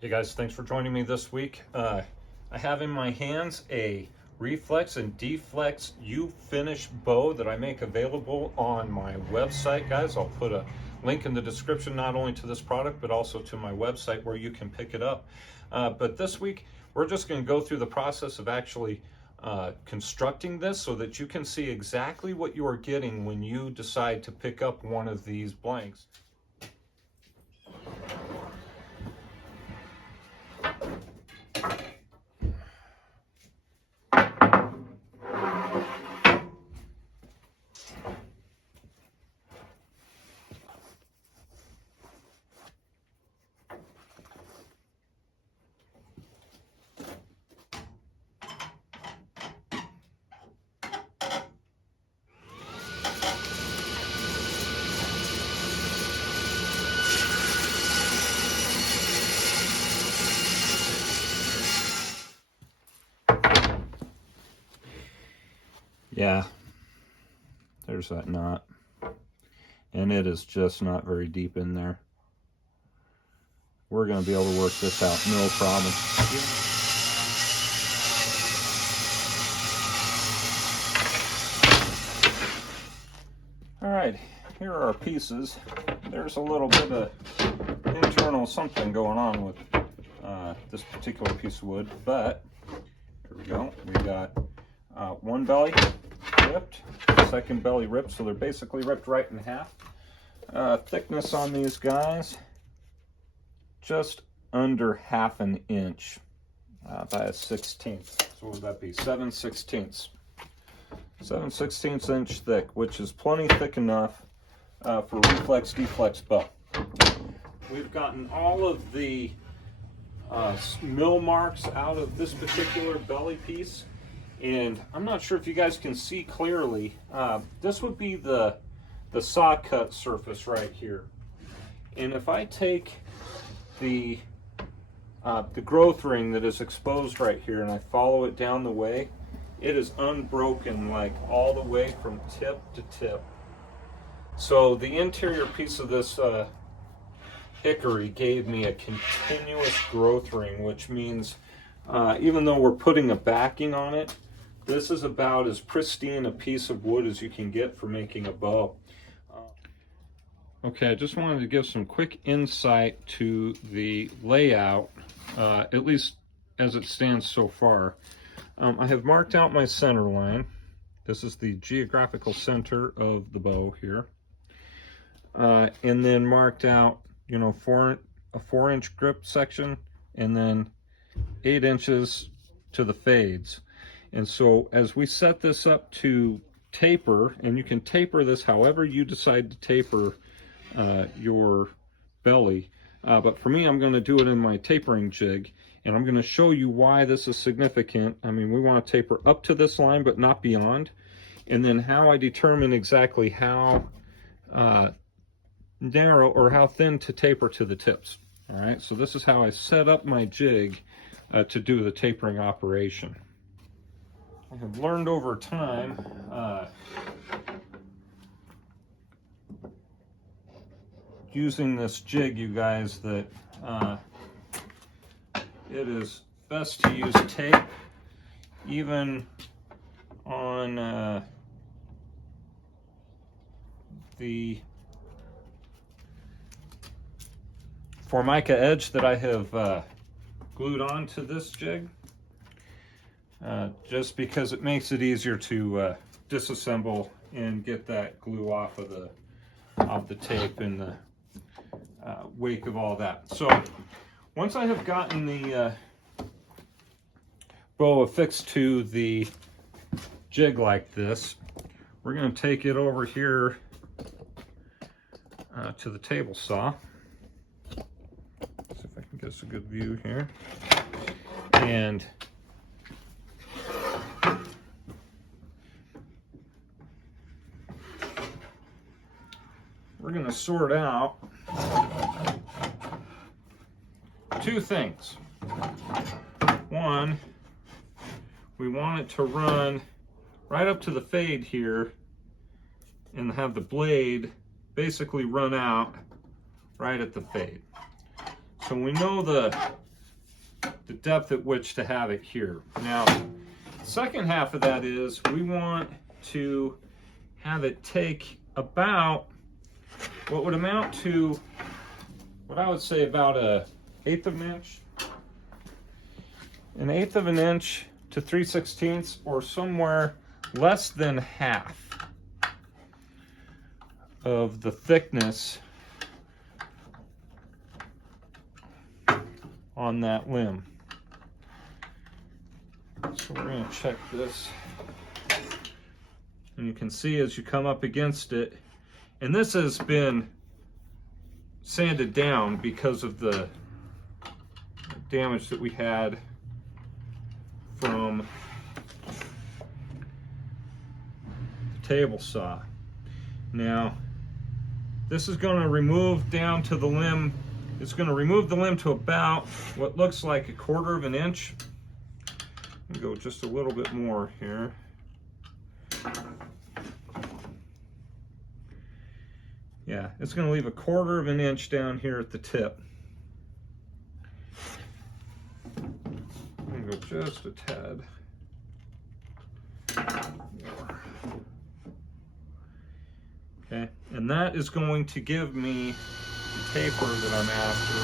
Hey guys, thanks for joining me this week. I have in my hands a Reflex and Deflex U-finish bow that I make available on my website, guys. I'll put a link in the description not only to this product but also to my website where you can pick it up. But this week we're just going to go through the process of actually constructing this so that you can see exactly what you are getting when you decide to pick up one of these blanks. Yeah, there's that knot, and it is just not very deep in there. We're going to be able to work this out, no problem. All right, here are our pieces. There's a little bit of internal something going on with this particular piece of wood, but here we go. We got one belly ripped, second belly ripped, so they're basically ripped right in half. Thickness on these guys, just under 1/2 inch by a 1/16. So what would that be? 7/16. 7/16 inch thick, which is plenty thick enough for Reflex Deflex bow. We've gotten all of the mill marks out of this particular belly piece, and I'm not sure if you guys can see clearly. This would be the saw cut surface right here, and if I take the growth ring that is exposed right here and I follow it down the way, it is unbroken, like all the way from tip to tip. So the interior piece of this hickory gave me a continuous growth ring, which means even though we're putting a backing on it, this is about as pristine a piece of wood as you can get for making a bow. Okay, I just wanted to give some quick insight to the layout, at least as it stands so far. I have marked out my center line. This is the geographical center of the bow here. And then marked out, you know, a 4-inch grip section, and then 8 inches to the fades. And so as we set this up to taper, and you can taper this however you decide to taper your belly, but for me, I'm going to do it in my tapering jig, and I'm going to show you why this is significant. I mean, we want to taper up to this line but not beyond, and then how I determine exactly how narrow or how thin to taper to the tips. All right, so this is how I set up my jig to do the tapering operation. I have learned over time using this jig, you guys, that it is best to use tape even on the Formica edge that I have glued onto this jig, just because it makes it easier to disassemble and get that glue off of the tape in the wake of all that. So once I have gotten the bow affixed to the jig like this, we're going to take it over here to the table saw. See if I can get us a good view here. And we're going to sort out two things. One, we want it to run right up to the fade here and have the blade basically run out right at the fade. So we know the the depth at which to have it here. Now, second half of that is we want to have it take about what would amount to what I would say about 1/8 of an inch. 1/8 of an inch to 3/16 or somewhere less than half of the thickness on that limb. So we're going to check this. And you can see as you come up against it, and this has been sanded down because of the damage that we had from the table saw. Now, this is going to remove down to the limb. It's going to remove the limb to about what looks like 1/4 of an inch. I'll go just a little bit more here. Yeah, it's going to leave 1/4 of an inch down here at the tip. I'm going to go just a tad more. Okay, and that is going to give me the taper that I'm after.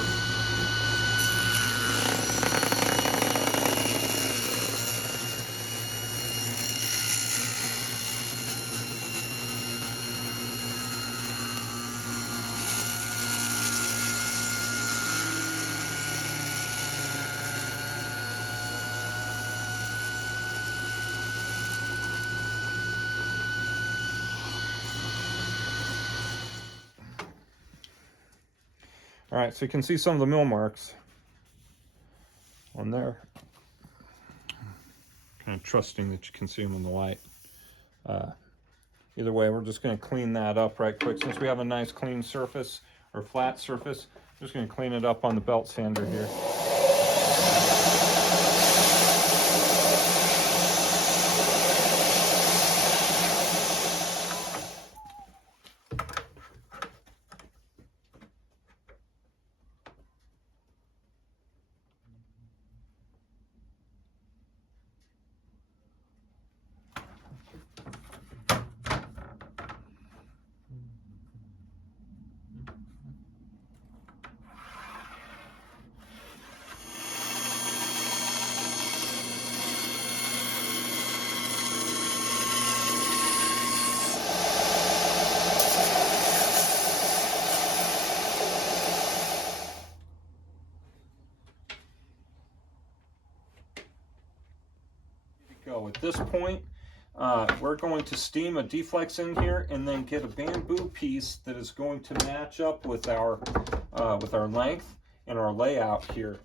All right, so you can see some of the mill marks on there. Kind of trusting that you can see them in the light. Either way, we're just going to clean that up right quick. Since we have a nice clean surface or flat surface, I'm just going to clean it up on the belt sander here. At this point, we're going to steam a Deflex in here and then get a bamboo piece that is going to match up with our length and our layout here.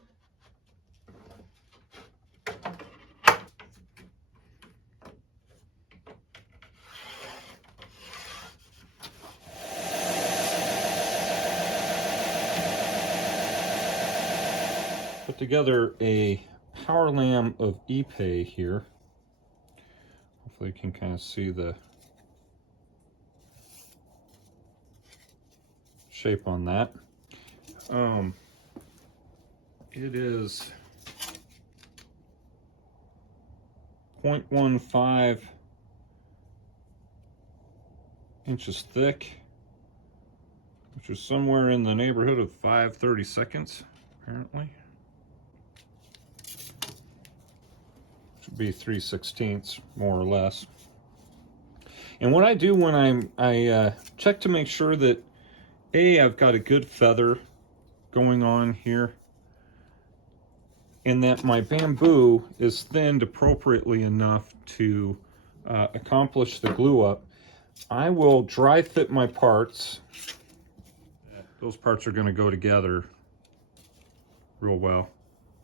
Put together a power lamb of Ipe here. Hopefully you can kind of see the shape on that. It is 0.15 inches thick, which is somewhere in the neighborhood of 5/32, apparently. Be 3/16, more or less. And what I do when I check to make sure that I've got a good feather going on here and that my bamboo is thinned appropriately enough to accomplish the glue up, I will dry fit my parts. Those parts are going to go together real well.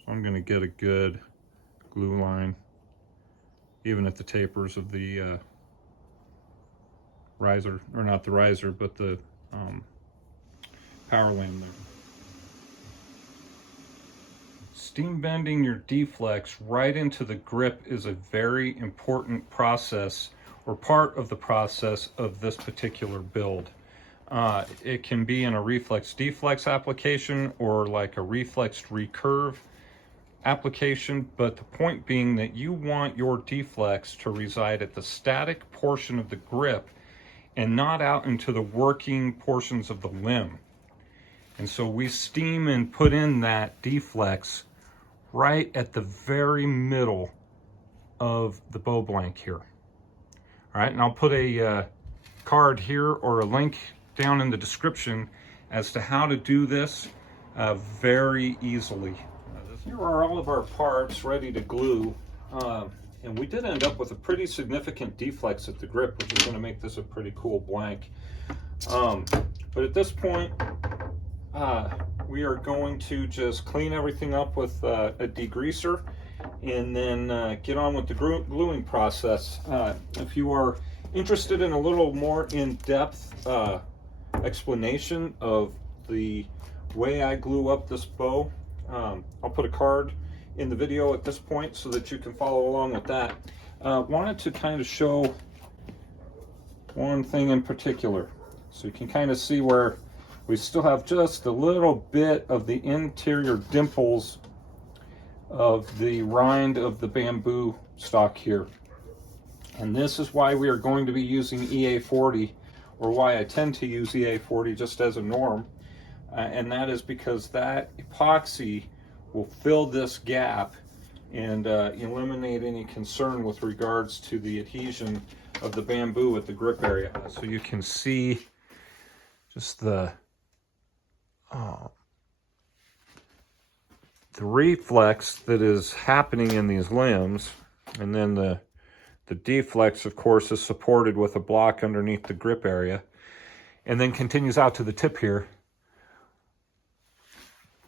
So I'm going to get a good glue line even at the tapers of the riser, or not the riser, but the power lamb there. Steam bending your Deflex right into the grip is a very important process, or part of the process of this particular build. It can be in a reflex Deflex application or like a reflexed recurve application, but the point being that you want your Deflex to reside at the static portion of the grip and not out into the working portions of the limb. And so we steam and put in that Deflex right at the very middle of the bow blank here. All right, and I'll put a card here or a link down in the description as to how to do this very easily. Here are all of our parts ready to glue, and we did end up with a pretty significant Deflex at the grip, which is going to make this a pretty cool blank. But at this point, we are going to just clean everything up with a degreaser and then get on with the gluing process. If you are interested in a little more in-depth explanation of the way I glue up this bow, I'll put a card in the video at this point so that you can follow along with that. Wanted to kind of show one thing in particular, so you can kind of see where we still have just a little bit of the interior dimples of the rind of the bamboo stock here. And this is why we are going to be using EA40, or why I tend to use EA40 just as a norm. And that is because that epoxy will fill this gap and eliminate any concern with regards to the adhesion of the bamboo at the grip area. So you can see just the reflex that is happening in these limbs, and then the Deflex, of course, is supported with a block underneath the grip area, and then continues out to the tip here.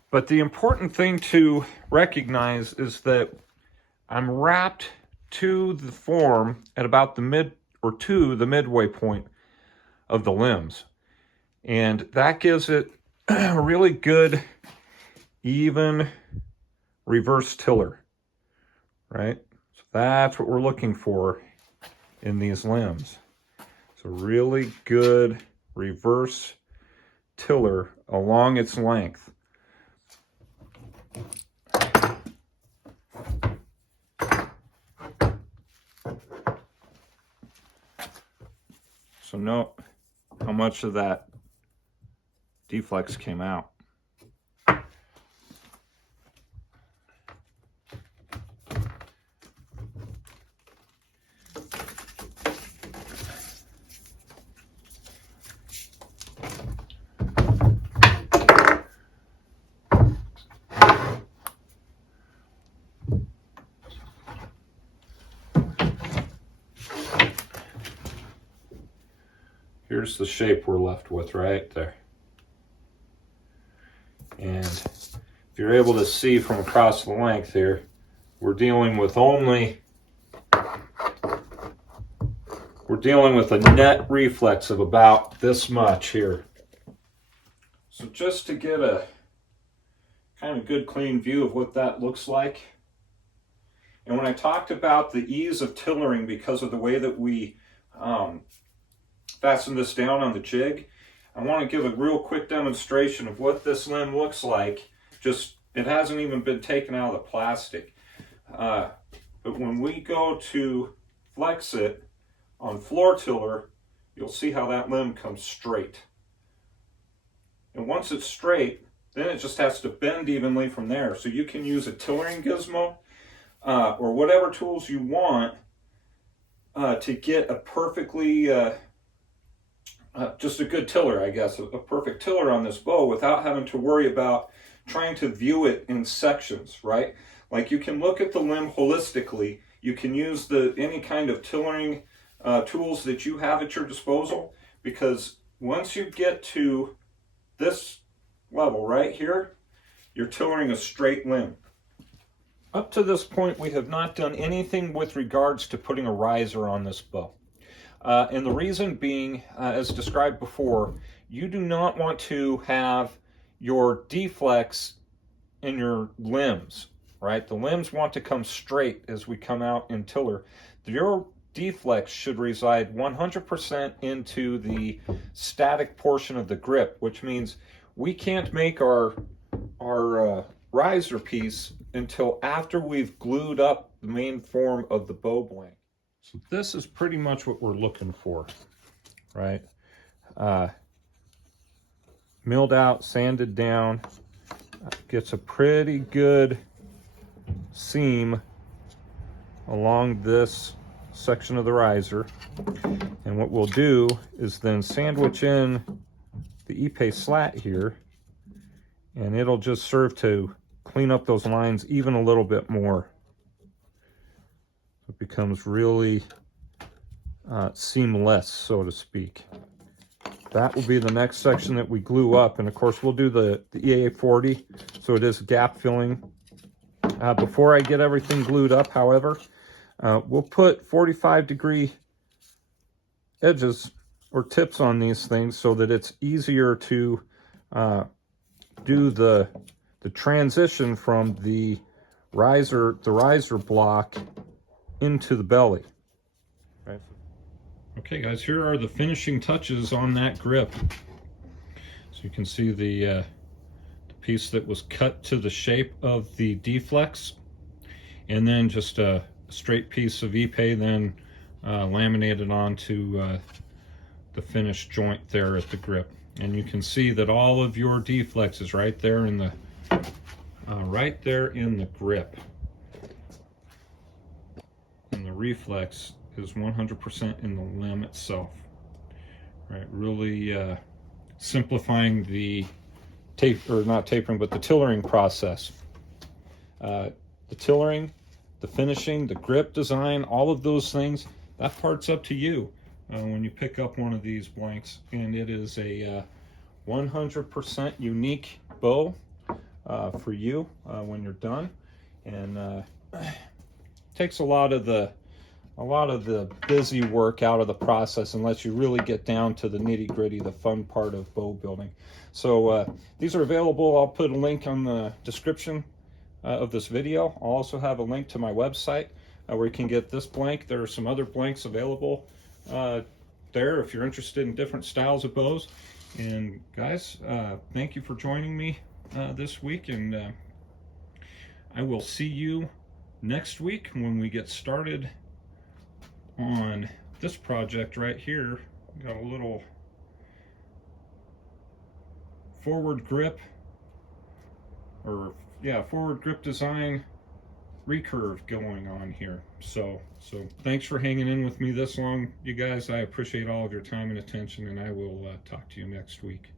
But the important thing to recognize is that I'm wrapped to the form at about the midway point of the limbs. And that gives it a really good, even reverse tiller, right? So that's what we're looking for in these limbs. It's a really good reverse tiller along its length. So note how much of that Deflex came out. Here's the shape we're left with right there. And if you're able to see from across the length here, we're dealing with a net reflex of about this much here. So just to get a kind of good clean view of what that looks like. And when I talked about the ease of tillering because of the way that we fasten this down on the jig, I want to give a real quick demonstration of what this limb looks like. It hasn't even been taken out of the plastic. But when we go to flex it on floor tiller, you'll see how that limb comes straight. And once it's straight, then it just has to bend evenly from there. So you can use a tillering gizmo or whatever tools you want to get a perfectly just a good tiller, I guess, a perfect tiller on this bow without having to worry about trying to view it in sections, right? Like, you can look at the limb holistically. You can use any kind of tillering tools that you have at your disposal, because once you get to this level right here, you're tillering a straight limb. Up to this point, we have not done anything with regards to putting a riser on this bow. And the reason being, as described before, you do not want to have your Deflex in your limbs, right? The limbs want to come straight as we come out in tiller. Your Deflex should reside 100% into the static portion of the grip, which means we can't make our riser piece until after we've glued up the main form of the bow blank. So this is pretty much what we're looking for, right? Milled out, sanded down, gets a pretty good seam along this section of the riser. And what we'll do is then sandwich in the Ipe slat here, and it'll just serve to clean up those lines even a little bit more. It becomes really seamless, so to speak. That will be the next section that we glue up, and of course we'll do the EA40, so it is gap filling. Before I get everything glued up, however, we'll put 45-degree edges or tips on these things so that it's easier to do the transition from the riser block into the belly. Right. Okay guys, here are the finishing touches on that grip. So you can see the piece that was cut to the shape of the Deflex, and then just a straight piece of Ipe, then laminated onto the finished joint there at the grip. And you can see that all of your Deflex is right there in the grip, and the reflex is 100% in the limb itself. Right, really simplifying the not tapering, but the tillering process. The tillering, the finishing, the grip design, all of those things, that part's up to you when you pick up one of these blanks. And it is a 100% unique bow for you when you're done, and takes a lot of the busy work out of the process and lets you really get down to the nitty-gritty, the fun part of bow building. So these are available. I'll put a link on the description of this video. I'll also have a link to my website where you can get this blank. There are some other blanks available there if you're interested in different styles of bows. And guys, thank you for joining me this week, and I will see you next week when we get started on this project right here. We got a little forward grip design recurve going on here. So thanks for hanging in with me this long, you guys. I appreciate all of your time and attention, and I will talk to you next week.